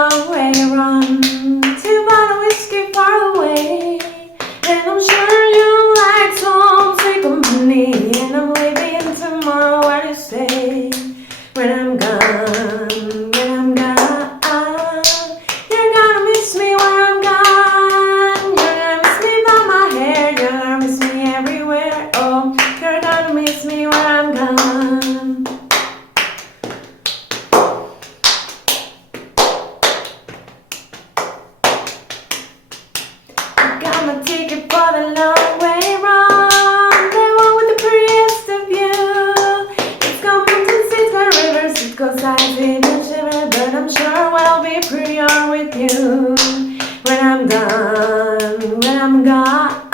long way run to find a whiskey far away. And I'm sure you like some sweet company. And I'm leaving tomorrow, where you stay? When I'm gone, when I'm gone, you're gonna miss me when I'm gone. You're gonna miss me by my hair, you're gonna miss me everywhere. Oh, you're gonna miss me when I'm gone. I got my ticket for the long way round, the one with the prettiest of view. It's got mountains, it's got rivers, it goes sights in a shiver, but I'm sure we'll be prettier with you. When I'm gone, when I'm gone.